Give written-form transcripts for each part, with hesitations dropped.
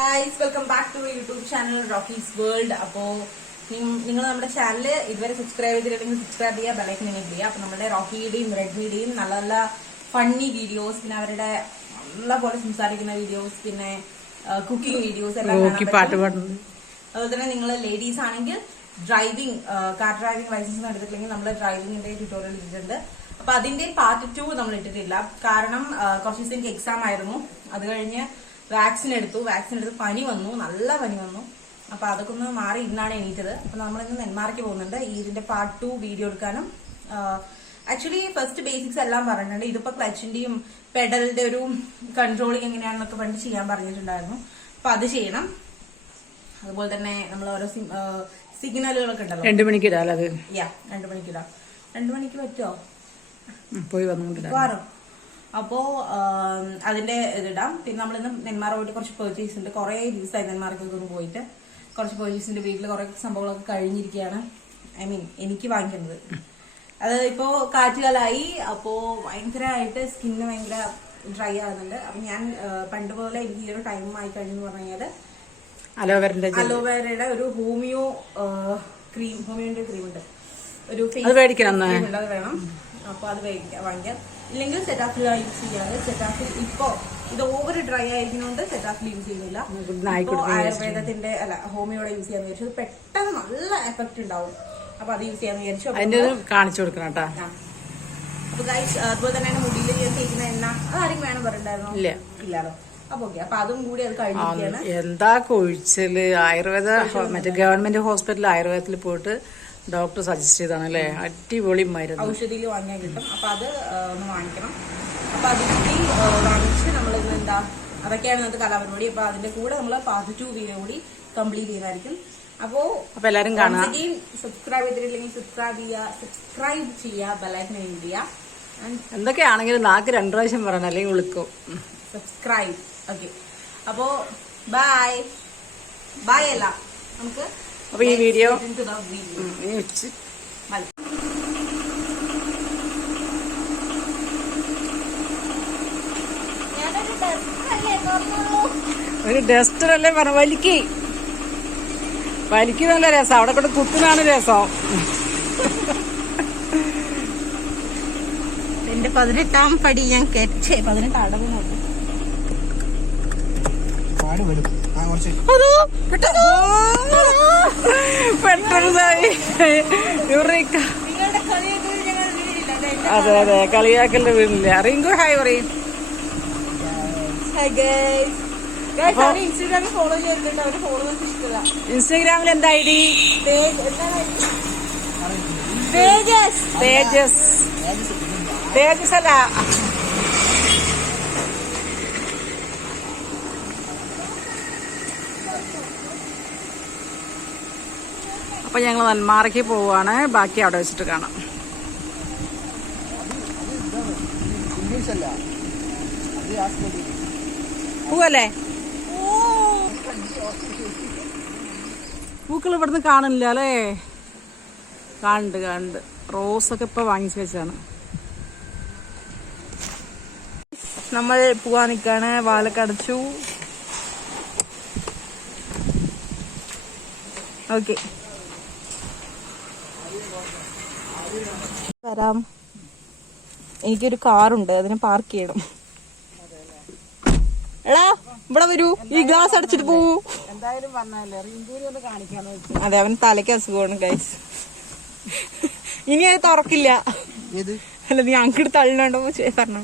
Guys, welcome back to our YouTube channel Rocky's World. അപ്പോൾ നിങ്ങൾ നമ്മുടെ ചാനൽ ഇതുവരെ സബ്സ്ക്രൈബ് ചെയ്തിട്ടുണ്ടെങ്കിൽ സബ്സ്ക്രൈബ് ചെയ്യുക, ബെല്ലൈക്കൺ എനേബിൾ ചെയ്യുക. അപ്പോൾ നമ്മുടെ റോക്കിയുടെയും റെഡ്മിയുടെയും നല്ല നല്ല ഫണ്ണി വീഡിയോസ്, പിന്നെ അവരുടെ നല്ല പോലെ സംസാരിക്കുന്ന വീഡിയോസ്, പിന്നെ കുക്കിംഗ് വീഡിയോസ് എല്ലാം അതുപോലെ തന്നെ നിങ്ങൾ ലേഡീസ് ആണെങ്കിൽ ഡ്രൈവിംഗ് കാർ ഡ്രൈവിംഗ് ലൈസൻസ് എടുത്തിട്ടില്ലെങ്കിൽ നമ്മൾ ഡ്രൈവിംഗിന്റെ ട്യൂട്ടോറിയൽ ഇട്ടിട്ടുണ്ട്. അപ്പൊ അതിന്റെ പാർട്ട് 2 നമ്മൾ ഇട്ടിട്ടില്ല. കാരണം കുറച്ച് ദിവസം എനിക്ക് എക്സാം ആയിരുന്നു. അത് കഴിഞ്ഞ് വാക്സിൻ എടുത്ത് പനി വന്നു, നല്ല പനി വന്നു. അപ്പൊ അതൊക്കെ ഒന്ന് മാറി ഇന്നാണ് എണീറ്റത്. അപ്പൊ നമ്മളിന്ന് നെന്മാറയ്ക്ക് പോകുന്നുണ്ട്. ഇതിന്റെ പാർട്ട് 2 വീഡിയോ എടുക്കാനും ആക്ച്വലി ഫസ്റ്റ് ബേസിക്സ് എല്ലാം പറഞ്ഞിട്ടുണ്ട്. ഇതിപ്പോ ക്ലച്ചിന്റെയും പെഡലിന്റെ ഒരു കൺട്രോളിങ് എങ്ങനെയാണെന്നൊക്കെ പണ്ട് ചെയ്യാൻ പറഞ്ഞിട്ടുണ്ടായിരുന്നു. അപ്പൊ അത് ചെയ്യണം. അതുപോലെ തന്നെ നമ്മൾ ഓരോ സിഗ്നലുകളൊക്കെ ഉണ്ടല്ലോ. 2 മണിക്ക് ഇടാം. 2 മണിക്ക് ഇടാം. 2 മണിക്ക് പറ്റുമോ? പോയി വന്നോണ്ടിടാം. അപ്പോ അതിന്റെ ഇതിടാം. പിന്നെ നമ്മളിന്ന് നെന്മാറ പോയിട്ട് കുറച്ച് പെർച്ചേസ് ഉണ്ട്. കുറെ ദിവസമായി നെന്മാർക്കൊക്കെ ഒന്ന് പോയിട്ട് കുറച്ച് പെർച്ചേസിന്റെ വീട്ടിൽ കുറെ സംഭവങ്ങളൊക്കെ കഴിഞ്ഞിരിക്കുകയാണ്. ഐ മീൻ എനിക്ക് വാങ്ങിക്കുന്നത്. അത് ഇപ്പോ കാറ്റുകാലായി. അപ്പോ ഭയങ്കരമായിട്ട് സ്കിന്ന് ഭയങ്കര ഡ്രൈ ആകുന്നുണ്ട്. അപ്പൊ ഞാൻ പണ്ട് പോലെ എനിക്ക് ഈ ഒരു ടൈം ആയി കഴിഞ്ഞെന്ന് പറഞ്ഞു കഴിഞ്ഞാല് അലോവേരയുടെ ഒരു ഹോമിയോന്റെ ക്രീം ഉണ്ട്. ഒരു ഫേസ് ക്രീം അത് വേണം. അപ്പൊ അത് വാങ്ങിക്കാം. ഇല്ലെങ്കിൽ സെറ്റാഫിൽ യൂസ് ചെയ്യാറ്. സെറ്റാഫിൽ ഇപ്പോ ഇത് ഓവർ ഡ്രൈ ആയിരിക്കുന്നതുകൊണ്ട് സെറ്റാഫിൽ യൂസ് ചെയ്യുന്നില്ല. ആയുർവേദത്തിന്റെ ഹോമിയോടെ യൂസ് ചെയ്യാന്ന് വിചാരിച്ചു. പെട്ടെന്ന് നല്ല എഫക്ട് ഉണ്ടാവും. അപ്പൊ അത് യൂസ് ചെയ്യാന്ന് വിചാരിച്ചു. കാണിച്ചു കൊടുക്കണം കേട്ടോ. അപ്പൊ ഗൈസ്, അതുപോലെ തന്നെ മുടിയിൽ ഞാൻ തേക്കുന്ന എണ്ണ അതാരും വേണം പറഞ്ഞിട്ടുണ്ടായിരുന്നു. ഇല്ലാലോ. അപ്പൊ ഓക്കെ. അപ്പൊ അതും കൂടി അത് കഴിഞ്ഞിരിക്കുകയാണ്. എന്താ കൊഴിച്ചല്. ആയുർവേദ മറ്റേ ഗവൺമെന്റ് ഹോസ്പിറ്റൽ ആയുർവേദത്തിൽ പോയിട്ട് ഡോക്ടർ സജസ്റ്റ് ചെയ്താണ് അല്ലേ. അടിപൊളി മരുന്ന് ഔഷധിയിൽ വാങ്ങിയാൽ കിട്ടും. അപ്പൊ അത് ഒന്ന് വാങ്ങിക്കണം. അപ്പൊ അതുകൂടി വാങ്ങിച്ച് നമ്മൾ എന്താ അതൊക്കെയാണ് ഇന്നത്തെ കലാപരിപാടി. അപ്പൊ അതിന്റെ കൂടെ നമ്മൾ പാർട്ട് 2 വീഡിയോ കൂടി കംപ്ലീറ്റ് ചെയ്യുന്നതായിരിക്കും. അപ്പൊ എല്ലാരും കാണാം. സബ്സ്ക്രൈബ് ചെയ്തിട്ടില്ലെങ്കിൽ സബ്സ്ക്രൈബ് ചെയ്യുക, ബെല്ലൈക്കൺ എനേബിൾ ചെയ്യുക. എന്തൊക്കെയാണെങ്കിലും നാക്ക് 2 പ്രാവശ്യം പറയണം, അല്ലെങ്കിൽ വിളിക്കും. സബ്സ്ക്രൈബ്. ഓക്കെ. അപ്പോ ബൈ ബൈ. അല്ല നമുക്ക് അപ്പൊ ഈ വീഡിയോ ഒരു ഡസ്റ്ററല്ലേ പറഞ്ഞ വലിക്ക് നല്ല രസം. അവിടെ കൊണ്ട് കുത്തുന്നാണ് രസം. എന്റെ 18ാം പടി ഞാൻ 18 അടവ് നോക്കും. അതെ അതെ, കളിയാക്കലിന്റെ വീടില്ല. റിങ്കു ഹായ് പറയും. ഇൻസ്റ്റാഗ്രാമിൽ എന്താ ഐഡി? തേജസ് അല്ല. അപ്പൊ ഞങ്ങൾ നെന്മാറയ്ക്ക് പോവാണ്. ബാക്കി അവിടെ വെച്ചിട്ട് കാണാം. പൂവല്ലേ? പൂക്കൾ ഇവിടുന്ന് കാണില്ല അല്ലേ? കാണുന്നുണ്ട്. റോസൊക്കെ ഇപ്പൊ വാങ്ങിച്ചു വെച്ചാണ്. നമ്മൾ പോവാൻ നിക്കാണ്. വാലൊക്കെ അടച്ചു. ഓക്കെ, വരാം. എനിക്കൊരു കാറുണ്ട്, അതിനെ പാർക്ക് ചെയ്യണം. എടാ ഇവിടെ വരൂ, ഈ ഗ്ലാസ് അടച്ചിട്ട് പോവൂ. അതെ, അവൻ തലയ്ക്ക് അസുഖമാണ് ഗൈസ്. ഇനി അത് തുറക്കില്ല. അല്ല, നീ അങ്ങോട്ട് തള്ളിനുണ്ടോ പറഞ്ഞു.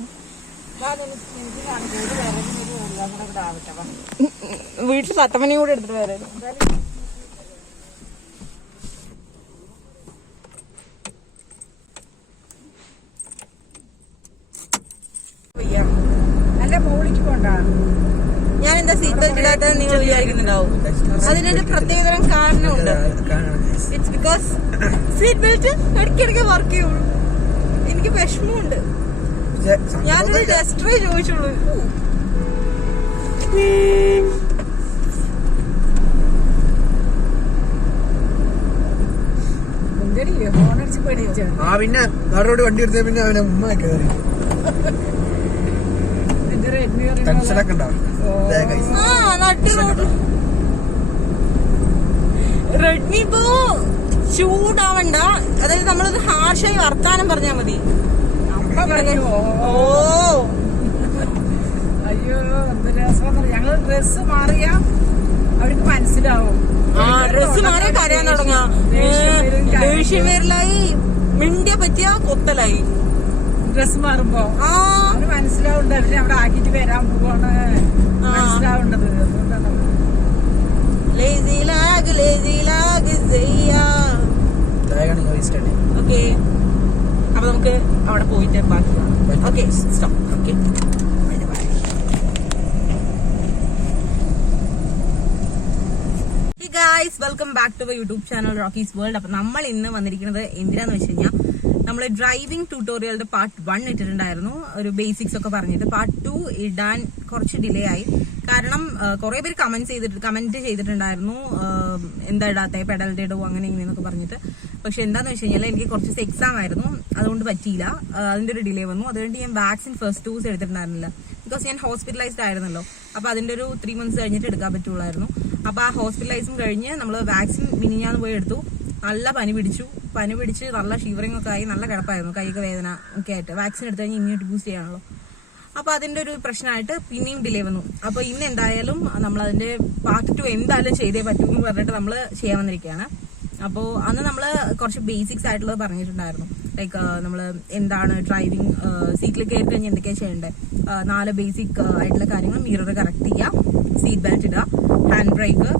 വീട്ടിൽ സത്തമണിയും കൂടെ എടുത്തിട്ട് വരാം. ഞാൻ എന്താ സീറ്റ് ബെൽറ്റ് ഇടാത്തത് നിങ്ങൾ വിചാരിക്കുന്നുണ്ടാവും. അതിനൊരു പ്രത്യേകതരം കാരണമുണ്ട്. ഇറ്റ്സ് ബിക്കോസ് സീറ്റ് ബെൽറ്റ് ഇടയ്ക്കിടയ്ക്ക് വർക്ക് ചെയ്യുള്ളൂ. എനിക്ക് വിഷമമുണ്ട്. ഞാനൊരു ടെസ്റ്ററേ ചോദിച്ചുള്ളൂ. പിന്നെ നാടോട് വണ്ടി എടുത്ത പിന്നെ അവനെ ഉമ്മ കയറി ടെൻഷനൊക്കെ ഉണ്ടാവും. നട്ട് റോഡ് റെഡ്മി ഇപ്പോ ചൂടാവണ്ട, അതായത് നമ്മളത് ഹാർഷായി വർത്താനം പറഞ്ഞാ മതി. ഓ അയ്യോ എന്ത് രസം. ഞങ്ങള് ഡ്രസ് മാറിയാ അവർക്ക് മനസ്സിലാവും. ആ ഡ്രസ് മാറിയ കരയാൻ തുടങ്ങാ, ദേഷ്യം വരലായി, മിണ്ടിയ പറ്റിയ കൊത്തലായി. ഡ്രസ് മാറുമ്പോ അവന് മനസ്സിലാവുണ്ട് അതിന് അവിടെ ആക്കിട്ട് വരാൻ പോവാണ് മനസ്സിലാവേണ്ടത്. അതുകൊണ്ടാണ് ഓക്കെ. അപ്പൊ നമുക്ക് അവിടെ പോയിട്ട് ബാക്കി കാണാം. Okay stop. Okay guys, welcome back to my YouTube channel Rockies World. അപ്പൊ നമ്മൾ ഇന്ന് വന്നിരിക്കുന്നത് എന്തിനാന്ന് വെച്ച് കഴിഞ്ഞാൽ നമ്മൾ ഡ്രൈവിംഗ് ട്യൂട്ടോറിയലിന്റെ പാർട്ട് 1 ഇട്ടിട്ടുണ്ടായിരുന്നു, ഒരു ബേസിക്സ് ഒക്കെ പറഞ്ഞിട്ട്. പാർട്ട് 2 ഇടാൻ കുറച്ച് ഡിലേ ആയി, കാരണം കുറെ പേര് കമന്റ് ചെയ്തിട്ടുണ്ടായിരുന്നു എന്താ ഇടാത്തെ, പെഡലിന്റെ ഇടവോ അങ്ങനെ ഇങ്ങനെയെന്നൊക്കെ പറഞ്ഞിട്ട്. പക്ഷെ എന്താന്ന് വെച്ച് കഴിഞ്ഞാൽ എനിക്ക് കുറച്ച് എക്സാം ആയിരുന്നു, അതുകൊണ്ട് പറ്റിയില്ല, അതിന്റെ ഒരു ഡിലേ വന്നു. അതുകൊണ്ട് ഞാൻ വാക്സിൻ ഫസ്റ്റ് ഡോസ് എടുത്തിട്ടുണ്ടായിരുന്നില്ല, ബിക്കോസ് ഞാൻ ഹോസ്പിറ്റലൈസ്ഡ് ആയിരുന്നല്ലോ. അപ്പൊ അതിന്റെ ഒരു 3 months കഴിഞ്ഞിട്ട് എടുക്കാൻ പറ്റുള്ളായിരുന്നു. അപ്പൊ ആ ഹോസ്പിറ്റലൈസും കഴിഞ്ഞ് നമ്മൾ വാക്സിൻ മിനിഞ്ഞാന്ന് പോയി എടുത്തു. നല്ല പനി പിടിച്ച് നല്ല ഷീവറിംഗ് ഒക്കെ ആയി, നല്ല കിടപ്പായിരുന്നു, കൈയൊക്കെ വേദന ഒക്കെ ആയിട്ട്. വാക്സിൻ എടുത്തു കഴിഞ്ഞാൽ ഇമ്മ്യൂണിറ്റി ബൂസ്റ്റ് ചെയ്യാണല്ലോ. അപ്പൊ അതിന്റെ ഒരു പ്രശ്നമായിട്ട് പിന്നെയും ഡിലേ വന്നു. അപ്പൊ ഇന്ന് എന്തായാലും നമ്മൾ അതിന്റെ പാർട്ട് 2 എന്തായാലും ചെയ്തേ പറ്റൂ എന്ന് പറഞ്ഞിട്ട് നമ്മൾ ചെയ്യാൻ വന്നിരിക്കുകയാണ്. അപ്പോൾ അന്ന് നമ്മൾ കുറച്ച് ബേസിക്സ് ആയിട്ടുള്ളത് പറഞ്ഞിട്ടുണ്ടായിരുന്നു, ലൈക്ക് നമ്മൾ എന്താണ് ഡ്രൈവിംഗ്, സീറ്റിൽ കയറി കഴിഞ്ഞാൽ എന്തൊക്കെയാണ് ചെയ്യേണ്ടത്, 4 ബേസിക് ആയിട്ടുള്ള കാര്യങ്ങൾ. മിറർ കറക്റ്റ് ചെയ്യുക, സീറ്റ് ബെൽറ്റ് ഇടുക, ഹാൻഡ് ബ്രേക്ക്,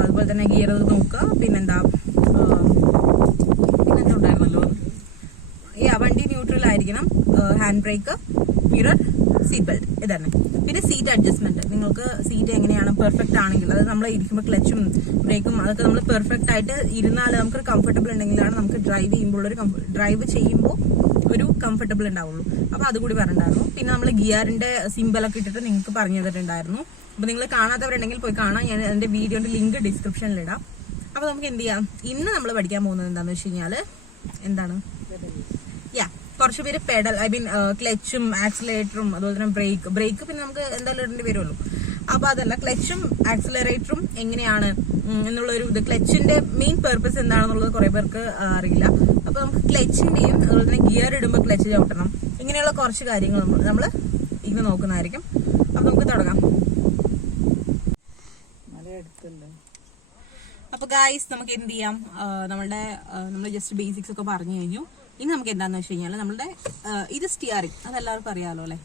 അതുപോലെ തന്നെ ഗിയർ നോക്കുക, പിന്നെന്താ ഉണ്ടായിരുന്നല്ലോ, വണ്ടി ന്യൂട്രൽ ആയിരിക്കണം, hand brake, mirror, seat belt, ഇതാണ്. പിന്നെ സീറ്റ് അഡ്ജസ്റ്റ്മെന്റ്, നിങ്ങൾക്ക് സീറ്റ് എങ്ങനെയാണ് പെർഫെക്റ്റ് ആണെങ്കിൽ, അതായത് നമ്മൾ ഇരിക്കുമ്പോൾ ക്ലച്ചും ബ്രേക്കും അതൊക്കെ നമ്മൾ പെർഫെക്റ്റ് ആയിട്ട് ഇരുന്നാൽ നമുക്കൊരു കംഫർട്ടബിൾ ഉണ്ടെങ്കിലാണ് നമുക്ക് ഡ്രൈവ് ചെയ്യുമ്പോൾ ഒരു കംഫർട്ടബിൾ ഉണ്ടാവുള്ളൂ. അപ്പൊ അതുകൂടി പറഞ്ഞിട്ടുണ്ടായിരുന്നു. പിന്നെ നമ്മൾ ഗിയറിന്റെ സിംബലൊക്കെ ഇട്ടിട്ട് നിങ്ങൾക്ക് പറഞ്ഞു തന്നിട്ടുണ്ടായിരുന്നു. അപ്പൊ നിങ്ങൾ കാണാത്തവരുണ്ടെങ്കിൽ പോയി കാണാം, ഞാൻ അതിന്റെ വീഡിയോന്റെ ലിങ്ക് ഡിസ്ക്രിപ്ഷനിൽ ഇടാം. അപ്പൊ നമുക്ക് എന്ത് ചെയ്യാം, ഇന്ന് നമ്മൾ പഠിക്കാൻ പോകുന്നത് എന്താന്ന് വെച്ച് കഴിഞ്ഞാല് എന്താണ്, കുറച്ച് പേര് പെഡൽ, ഐ മീൻ ക്ലച്ചും ആക്സിലറേറ്ററും അതുപോലെ തന്നെ ബ്രേക്ക് പിന്നെ നമുക്ക് എന്തായാലും ഇടേണ്ടി വരുമല്ലോ. അപ്പൊ അതല്ല, ക്ലച്ചും ആക്സിലറേറ്ററും എങ്ങനെയാണ് എന്നുള്ളൊരു ഇത്, ക്ലച്ചിന്റെ മെയിൻ പർപ്പസ് എന്താണെന്നുള്ളത് കുറെ പേർക്ക് അറിയില്ല. അപ്പൊ നമുക്ക് ക്ലച്ചിന്റെയും അതുപോലെ തന്നെ ഗിയർ ഇടുമ്പോൾ ക്ലച്ച് ചവിട്ടണം, ഇങ്ങനെയുള്ള കുറച്ച് കാര്യങ്ങൾ നമ്മൾ ഇന്ന് നോക്കുന്നതായിരിക്കും. അപ്പൊ നമുക്ക് തുടങ്ങാം. അപ്പൊ ഗായ്സ്, നമുക്ക് എന്ത് ചെയ്യാം, നമ്മൾ ജസ്റ്റ് ബേസിക്സ് ഒക്കെ പറഞ്ഞു കഴിഞ്ഞു. ഇനി നമുക്ക് എന്താന്ന് വെച്ച് കഴിഞ്ഞാൽ നമ്മളുടെ ഇത് സ്റ്റിയറിംഗ്, അതെല്ലാവർക്കും അറിയാലോ അല്ലെ,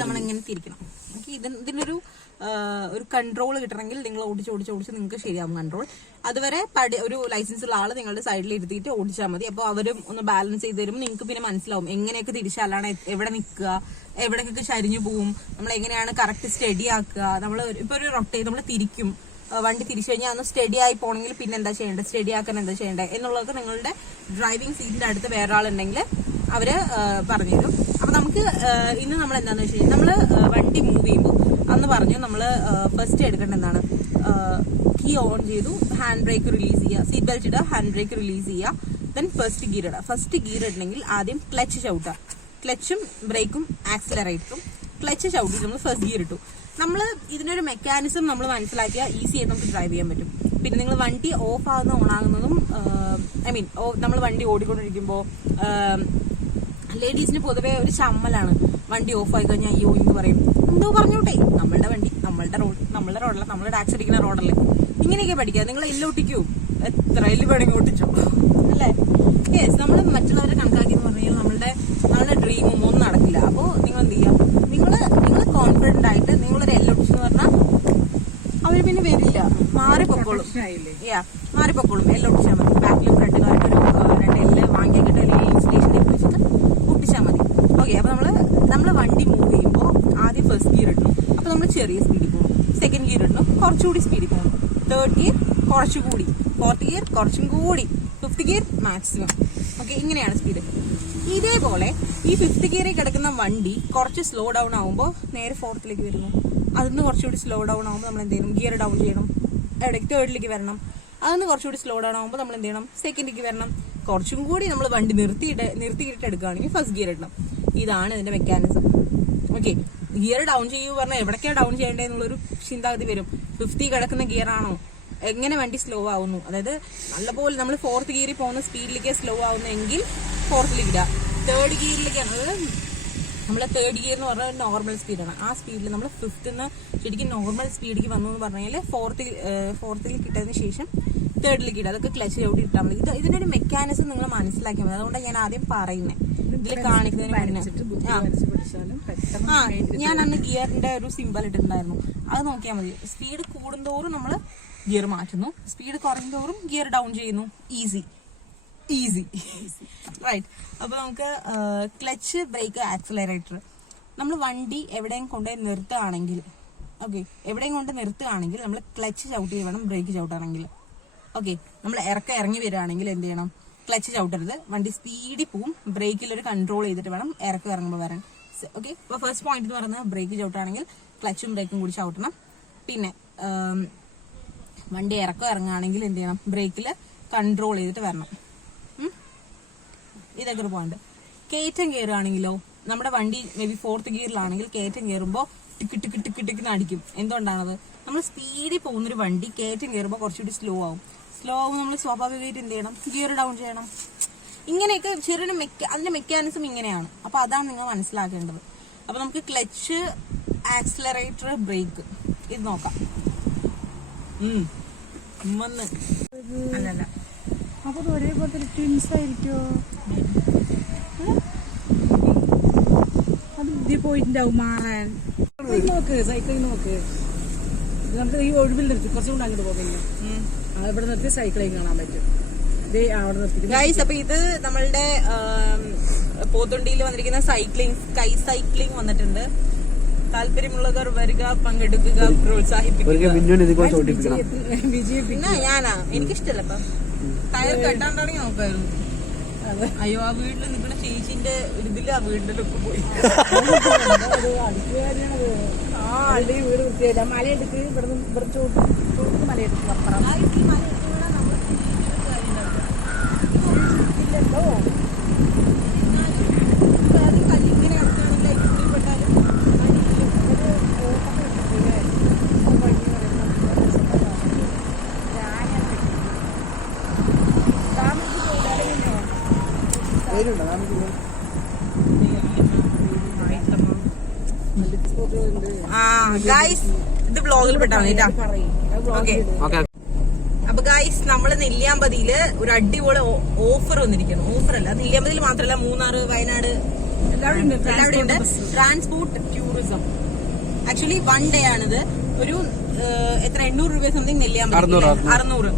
നമ്മളിങ്ങനെ തിരിക്കണം. ഇതിനൊരു കൺട്രോൾ കിട്ടണമെങ്കിൽ നിങ്ങൾ ഓടിച്ച് നിങ്ങൾക്ക് ശരിയാവും കൺട്രോൾ. അതുവരെ ഒരു ലൈസൻസ് ഉള്ള ആള് നിങ്ങളുടെ സൈഡിൽ ഇരുത്തിയിട്ട് ഓടിച്ചാൽ മതി. അപ്പോൾ അവരും ഒന്ന് ബാലൻസ് ചെയ്ത് തരും, നിങ്ങൾക്ക് പിന്നെ മനസ്സിലാവും എങ്ങനെയൊക്കെ തിരിച്ചാലാണ് എവിടെ നിൽക്കുക, എവിടേക്കൊക്കെ ചരിഞ്ഞു പോവും, നമ്മൾ എങ്ങനെയാണ് കറക്റ്റ് സ്റ്റഡി ആക്കുക. നമ്മൾ ഇപ്പൊ ഒരു നമ്മൾ തിരിക്കും, വണ്ടി തിരിച്ചു കഴിഞ്ഞാൽ ഒന്ന് സ്റ്റഡി ആയി പോകണമെങ്കിൽ പിന്നെ എന്താ ചെയ്യേണ്ടത്, സ്റ്റഡി ആക്കാൻ എന്താ ചെയ്യേണ്ടത് എന്നുള്ളതൊക്കെ നിങ്ങളുടെ ഡ്രൈവിംഗ് സീറ്റിന്റെ അടുത്ത് വേറെ ആളുണ്ടെങ്കിൽ അവര് പറഞ്ഞുതരും. അപ്പൊ നമുക്ക് ഇന്ന് നമ്മൾ എന്താന്ന് വെച്ച് കഴിഞ്ഞാൽ, നമ്മള് വണ്ടി മൂവ് ചെയ്യുമ്പോൾ അന്ന് പറഞ്ഞു നമ്മള് ഫസ്റ്റ് എടുക്കേണ്ട എന്താണ്, കീ ഓൺ ചെയ്തു, ഹാൻഡ് ബ്രേക്ക് റിലീസ് ചെയ്യുക, സീറ്റ് ബെൽറ്റ് ഇടുക, ഹാൻഡ് ബ്രേക്ക് റിലീസ് ചെയ്യുക, ദെൻ ഫസ്റ്റ് ഗിയർ ഇടുക. ഫസ്റ്റ് ഗിയർ ഇടണമെങ്കിൽ ആദ്യം ക്ലച്ച് ചവിട്ടുക, ക്ലച്ചും ബ്രേക്കും ആക്സിലറേറ്ററും ക്ലച്ച് ചവിട്ടി നമ്മൾ ഫസ്റ്റ് ഗിയർ ഇട്ടു. നമ്മൾ ഇതിനൊരു മെക്കാനിസം നമ്മൾ മനസ്സിലാക്കിയാൽ ഈസി ആയിട്ട് നമുക്ക് ഡ്രൈവ് ചെയ്യാൻ പറ്റും. പിന്നെ നിങ്ങൾ വണ്ടി ഓഫ് ആകുന്ന ഓൺ ആകുന്നതും, ഐ മീൻ നമ്മൾ വണ്ടി ഓടിക്കൊണ്ടിരിക്കുമ്പോൾ ലേഡീസിന് പൊതുവെ ഒരു ചമ്മലാണ്, വണ്ടി ഓഫ് ആയി കഴിഞ്ഞാൽ അയ്യോ എന്ന് പറയും, എന്തോ പറഞ്ഞോട്ടെ, നമ്മളുടെ വണ്ടി നമ്മളുടെ റോഡല്ല, നമ്മൾ ടാക്സ് അടിക്കുന്ന റോഡല്ലേ, ഇങ്ങനെയൊക്കെ പഠിക്കുക. നിങ്ങൾ എല്ലൊട്ടിക്കൂ, എത്ര എല്ല് വേണമെങ്കിൽ ഒട്ടിച്ചോ അല്ലേ. യെസ്, നമ്മൾ മറ്റുള്ളവരെ കണക്കാക്കി എന്ന് പറഞ്ഞു കഴിഞ്ഞാൽ നമ്മളുടെ ഡ്രീമും ഒന്നും നടക്കില്ല. അപ്പോൾ നിങ്ങൾ എന്ത് ചെയ്യുക, നിങ്ങൾ കോൺഫിഡന്റ് ആയിട്ട് നിങ്ങളൊരു എല്ലൊട്ടിച്ചെന്ന് പറഞ്ഞാൽ അവര് പിന്നെ വരില്ല, മാറിപ്പൊക്കോളും. എല്ലൊട്ടിച്ചാൽ മതി. ബാക്കിലും ഫ്രണ്ടിലായിട്ട് ഒരു 2 എല്ല് വാങ്ങിക്കിട്ട് അല്ലെങ്കിൽ ഇൻസ്റ്റലേഷൻ വെച്ചിട്ട് ഒട്ടിച്ചാൽ മതി. ഓക്കെ. അപ്പൊ നമ്മള് വണ്ടി മൂവ് ചെയ്യുമ്പോൾ ആദ്യം ഫസ്റ്റ് ഗിയർ ഇടണം, അപ്പൊ നമ്മൾ ചെറിയ സ്പീഡിൽ പോകും. സെക്കൻഡ് ഗിയർ ഇടണം, കുറച്ചുകൂടി സ്പീഡിൽ പോകും. തേർഡ് ഗിയർ കുറച്ചുകൂടി, ഫോർത്ത് ഗിയർ കുറച്ചും കൂടി, ഫിഫ്ത്ത് ഗിയർ മാക്സിമം. ഓക്കെ, ഇങ്ങനെയാണ് സ്പീഡ്. ഇതേപോലെ ഈ 5th ഗിയറിൽ കിടക്കുന്ന വണ്ടി കുറച്ച് സ്ലോ ഡൗൺ ആവുമ്പോൾ നേരെ 4th വരുന്നു. അതിന് കുറച്ചുകൂടി സ്ലോ ഡൗൺ ആകുമ്പോൾ നമ്മൾ എന്ത് ചെയ്യണം, ഗിയർ ഡൗൺ ചെയ്യണം, എവിടേക്ക് 3rd വരണം. അതിന് കുറച്ചുകൂടി സ്ലോ ഡൗൺ ആകുമ്പോൾ നമ്മൾ എന്ത് ചെയ്യണം, 2nd വരണം. കുറച്ചും കൂടി നമ്മൾ വണ്ടി നിർത്തിയിട്ട് എടുക്കുകയാണെങ്കിൽ ഫസ്റ്റ് ഗിയർ ഇടണം. ഇതാണ് ഇതിന്റെ മെക്കാനിസം. ഓക്കെ, ഗിയർ ഡൗൺ ചെയ്യൂ പറഞ്ഞാൽ എവിടേക്കാ ഡൗൺ ചെയ്യേണ്ടതെന്നുള്ളൊരു ചിന്താഗതി വരും. 50 കിടക്കുന്ന ഗിയർ ആണോ, എങ്ങനെ വണ്ടി സ്ലോ ആവുന്നു, അതായത് നല്ലപോലെ നമ്മൾ 4th ഗിയറിൽ പോകുന്ന സ്പീഡിലേക്ക് സ്ലോ ആവുന്നെങ്കിൽ 4th ഇടുക. 3rd ഗിയറിലേക്കാണ്, അതായത് നമ്മളെ 3rd ഗിയർ എന്ന് പറഞ്ഞാൽ നോർമൽ സ്പീഡാണ്. ആ സ്പീഡിൽ നമ്മൾ 5th ശരിക്കും നോർമൽ സ്പീഡിലേക്ക് വന്നു എന്ന് പറഞ്ഞു കഴിഞ്ഞാൽ 4th ഇട്ടതിന് ശേഷം 3rd ഇടുക. അതൊക്കെ ക്ലച്ച് ചവിട്ടി ഇട്ടാൽ മതി. ഇതിന്റെ ഒരു മെക്കാനിസം നിങ്ങൾ മനസ്സിലാക്കിയാൽ മതി. അതുകൊണ്ട് ഞാൻ ആദ്യം പറയുന്നത് ഇതിൽ കാണിക്കുന്നതിന് ഞാൻ അന്ന് ഗിയറിന്റെ ഒരു സിമ്പൽ ഇട്ടിട്ടുണ്ടായിരുന്നു, അത് നോക്കിയാൽ മതി. സ്പീഡ് കൂടുന്തോറും നമ്മൾ ഗിയർ മാറ്റുന്നു, സ്പീഡ് കുറയുന്തോറും ഗിയർ ഡൗൺ ചെയ്യുന്നു. Easy right. അപ്പൊ നമുക്ക് ക്ലച്ച്, ബ്രേക്ക്, ആക്സിലറേറ്റർ, നമ്മൾ വണ്ടി എവിടെയും കൊണ്ടുപോയി നിർത്തുകയാണെങ്കിൽ, ഓക്കെ, എവിടെയും കൊണ്ട് നിർത്തുകയാണെങ്കിൽ നമ്മൾ ക്ലച്ച് ചവിട്ടി വേണം ബ്രേക്ക് ചവിട്ടാണെങ്കിൽ. ഓക്കെ, നമ്മൾ ഇറങ്ങി വരികയാണെങ്കിൽ എന്ത് ചെയ്യണം, ക്ലച്ച് ചവിട്ടരുത്, വണ്ടി സ്പീഡിൽ പോവും. ബ്രേക്കിൽ ഒരു കൺട്രോൾ ചെയ്തിട്ട് വേണം ഇറങ്ങുമ്പോൾ വരാൻ. ഓക്കെ, അപ്പോൾ ഫസ്റ്റ് പോയിന്റ് എന്ന് പറയുന്നത് ബ്രേക്ക് ചവിട്ടുകയാണെങ്കിൽ ക്ലച്ചും ബ്രേക്കും കൂടി ചവിട്ടണം. പിന്നെ വണ്ടി ഇറങ്ങുകയാണെങ്കിൽ എന്ത് ചെയ്യണം, ബ്രേക്കിൽ കൺട്രോൾ ചെയ്തിട്ട് വരണം. ഇതൊക്കെ ഒരു പോയിന്റ്. കയറ്റം കയറുകയാണെങ്കിലോ, നമ്മുടെ വണ്ടി മേ ബി 4th ഗിയറിലാണെങ്കിൽ കയറ്റം കയറുമ്പോൾ ടിക്ക് അടിക്കും. എന്തുകൊണ്ടാണത്? നമ്മൾ സ്പീഡിൽ പോകുന്നൊരു വണ്ടി കയറ്റം കയറുമ്പോൾ കുറച്ചുകൂടി സ്ലോ ആവും. നമ്മൾ സ്വാഭാവികമായിട്ട് എന്ത് ചെയ്യണം, ഗിയർ ഡൗൺ ചെയ്യണം. ഇങ്ങനെയൊക്കെ ചെറിയൊരു അതിന്റെ മെക്കാനിസം ഇങ്ങനെയാണ്. അപ്പൊ അതാണ് നിങ്ങൾ മനസ്സിലാക്കേണ്ടത്. അപ്പൊ നമുക്ക് ക്ലച്ച്, ആക്സിലറേറ്റർ, ബ്രേക്ക് ഇത് നോക്കാം. അല്ലല്ല, അപ്പൊ ഒരേപോലെ ട്വിൻസ് ആയിരിക്കോ? അത് ഇതിൽ പോയിട്ടുണ്ടാവും മാറാൻ. സൈക്കിളിൽ നോക്ക്. നമുക്ക് ഈ ഒഴിവിൽ നിർത്തി കുറച്ചുകൊണ്ട് അങ്ങോട്ട് പോകില്ല. ഇവിടെ നിർത്തി സൈക്കിളിൽ കാണാൻ പറ്റും. ഗൈസ്, അപ്പൊ ഇത് നമ്മളുടെ പോത്തുണ്ടിയിൽ വന്നിരിക്കുന്ന സ്കൈ സൈക്ലിംഗ് വന്നിട്ടുണ്ട്. താല്പര്യമുള്ളവർ വരിക, പങ്കെടുക്കുക, പ്രോത്സാഹിപ്പിക്കുക. പിന്നെ എനിക്കിഷ്ടല്ല. ടയർ കെട്ടാൻ തുടങ്ങി നോക്കായിരുന്നു. അയ്യോ, ആ വീട്ടിൽ നിൽക്കുന്ന ചേച്ചിന്റെ ഇതില് ആ വീടിന്റെ ലുക്ക് പോയി. വീട് വൃത്തിയായില്ല. മലയെടുക്ക്, ഇവിടെ ചോട്ട് മലയെടുക്ക്. ഇല്ലല്ലോ, ഇങ്ങനെ എടുക്കുകയാണെങ്കിൽ ഇഷ്ടപ്പെട്ടാലും ഇത് വ്ളോഗിൽ പെട്ടാ മതി. ഓക്കെ, അപ്പൊ ഗൈസ്, നമ്മള് നെല്ലിയാമ്പതിയില് ഒരു അടിപൊളി ഓഫർ വന്നിരിക്കുന്നു. ഓഫറല്ല, നെല്ലിയാമ്പതിയിൽ മാത്രമല്ല, മൂന്നാറ്, വയനാട് എല്ലാവരും ഉണ്ട്. Transport tourism. ആക്ച്വലി 1 ഡേ ആണിത്. ഒരു എത്ര 800 രൂപ സംതിങ് നെല്ലിയാമ്പതി, 600.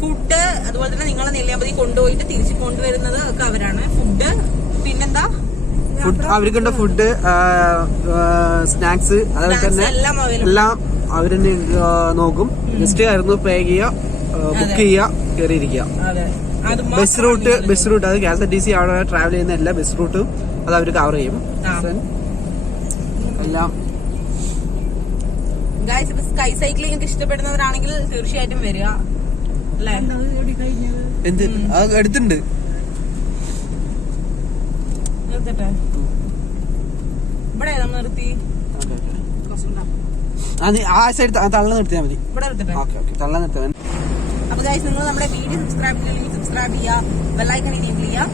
ഫുഡ്, അതുപോലെ തന്നെ നിങ്ങളെ നെല്ലിയാമ്പതി കൊണ്ടുപോയിട്ട് തിരിച്ചു കൊണ്ടുവരുന്നത് ഒക്കെ അവരാണ്. ഫുഡ്, പിന്നെന്താ, അവർക്കുണ്ട് ഫുഡ്, സ്നാക്സ്, അതുപോലെ തന്നെ എല്ലാം അവര് നോക്കും. ജസ്റ്റ് ആയിരുന്നു പേ ചെയ്യുക, ബുക്ക് ചെയ്യുക, കയറിയിരിക്കുക. ബസ് റൂട്ട് അത് KSRTC അവിടെ ട്രാവൽ ചെയ്യുന്ന എല്ലാ ബസ് റൂട്ടും അത് അവർ കവർ ചെയ്യും. എല്ലാം സ്കൈ സൈക്ലിംഗ് ഇഷ്ടപ്പെടുന്നവരാണെങ്കിൽ തീർച്ചയായിട്ടും വരിക. അല്ലേ, എന്ത് എടുത്തിട്ടുണ്ട്. നിർത്തട്ടെ, ഇവിടെ നിർത്തി ആ സൈഡ് തള്ള നിർത്തിയാൽ മതി. ഇവിടെ നിർത്തട്ടെ, തള്ള നിർത്താൻ. അപ്പൊ ഗൈസ്, നിങ്ങൾ നമ്മുടെ വീഡിയോ സബ്സ്ക്രൈബ് ചെയ്തില്ലെങ്കിൽ സബ്സ്ക്രൈബ് ചെയ്യുക, ബെല്ലൈക്കൺ എനേബിൾ ചെയ്യുക.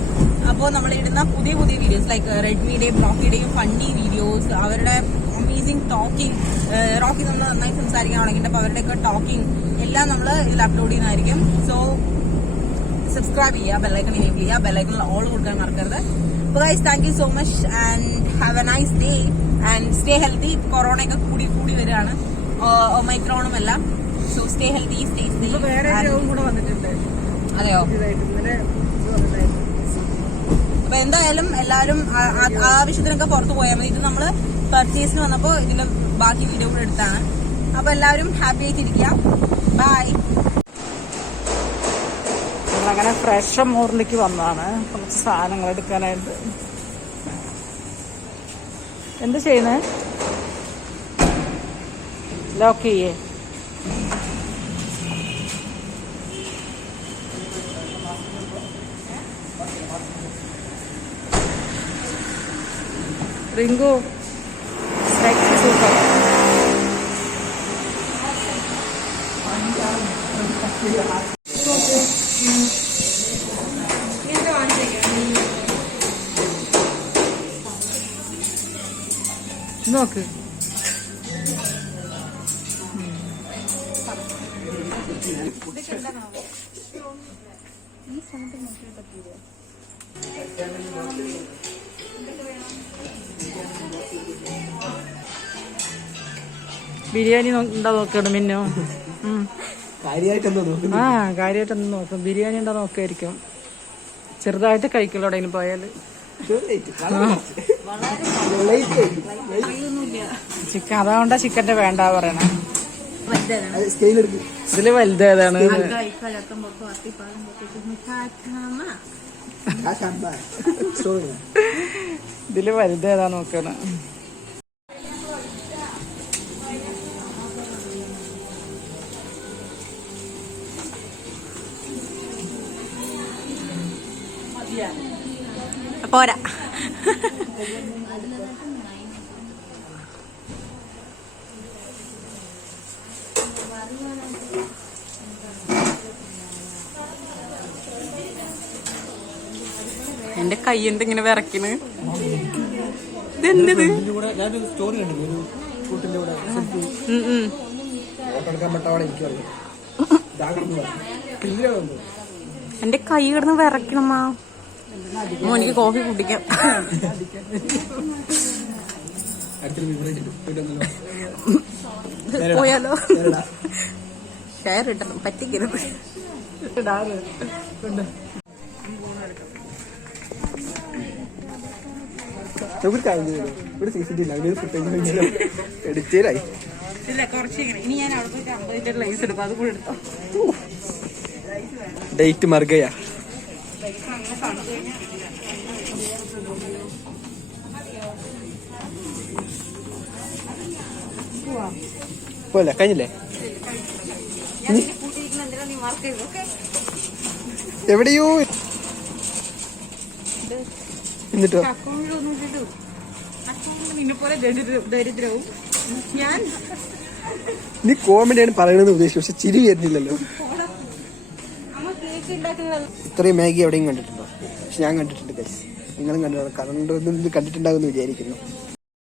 അപ്പോൾ നമ്മൾ ഇടുന്ന പുതിയ വീഡിയോസ് ലൈക്ക് റെഡ്മിയുടെയും റോക്കിയുടെയും ഫണ്ണി വീഡിയോസ്, അവരുടെ അമേസിംഗ് ടോക്കിംഗ്, റോക്കി നമ്മൾ നന്നായി സംസാരിക്കുകയാണെങ്കിൽ അപ്പൊ അവരുടെയൊക്കെ ടോക്കിംഗ് എല്ലാം നമ്മൾ ഇതിൽ അപ്ലോഡ് ചെയ്യുന്നതായിരിക്കും. സോ സബ്സ്ക്രൈബ് ചെയ്യുക, ബെല്ലൈക്കൺ എനേബിൾ ചെയ്യുക, ബെല്ലൈക്കണിൽ ഓൾ കൊടുക്കാൻ മറക്കരുത്. അപ്പോൾ guys, thank you so much and have a nice day and stay healthy. കൊറോണയൊക്കെ കൂടി വരികയാണ്, ഒമൈക്രോണും എല്ലാം. So stay healthy, stay safe. വേറെ കൂടെ വന്നിട്ടുണ്ട്. അതെയോ? അപ്പൊ എന്തായാലും എല്ലാവരും ആവശ്യത്തിനൊക്കെ പുറത്തു പോയാൽ മതി. ഇത് നമ്മള് പർച്ചേസിന് വന്നപ്പോ ഇതിന്റെ ബാക്കി വീഡിയോ കൂടെ എടുത്താണ്. അപ്പൊ എല്ലാവരും ഹാപ്പി ആയിട്ടിരിക്കുക. ബൈ. അങ്ങനെ ഫ്രഷ് മോറിലേക്ക് വന്നതാണ് കുറച്ച് സാധനങ്ങൾ എടുക്കാനായിട്ട്. എന്ത് ചെയ്യുന്നേ? ലോക്ക് ചെയ്യേ? റിങ്കു നോക്ക് ബിരിയാണി ഉണ്ടോ നോക്കണം മിന്നു. ആ കാര്യമായിട്ടൊന്നും നോക്കും. ബിരിയാണി ഉണ്ടോ നോക്കായിരിക്കും. ചെറുതായിട്ട് കഴിക്കുള്ളൂ എവിടെയെങ്കിലും പോയാല്. ചിക്കൻ അതുകൊണ്ടാ ചിക്കന്റെ വേണ്ട പറയണ. ഇതില് വലുതേതാണ്? ഇതില് വലുതേതാ നോക്കണ. പോരാ. എന്റെ കൈ എന്ത് ഇങ്ങനെ വിറക്കണ്? ഇതെന്തത്? എന്റെ കൈ കിടന്ന് വിറക്കണമ്മ. മോനിക്ക് കോഫി കുടിക്കാം. പോയാലോ? ഷെയർ ഇട്ടണം, പറ്റിക്കരുത്. ഇല്ല കുറച്ച് ഇനി ഞാൻ അവിടെ പോയിട്ട് 50 ലൈസ് എടുക്കും. അത് കൂടെ എടുത്തോ. ഡേറ്റ് മറുകയാ. പോലെ കഴിഞ്ഞില്ലേ? എവിടെയോ എന്നിട്ടോ ദരിദ്രവും ഞാൻ നീ കോമഡിയാണ് പറയണെന്ന് ഉദ്ദേശിച്ചു. പക്ഷെ ചിരി വരുന്നില്ലല്ലോ. ഇത്രയും മാഗി എവിടെയും കണ്ടിട്ടുണ്ടോ? പക്ഷെ ഞാൻ കണ്ടിട്ടുണ്ട് ഗൈസ്. നിങ്ങളും കണ്ടിട്ടുണ്ടോ? കണ്ടിട്ടുണ്ടാകുമെന്ന് വിചാരിക്കുന്നു.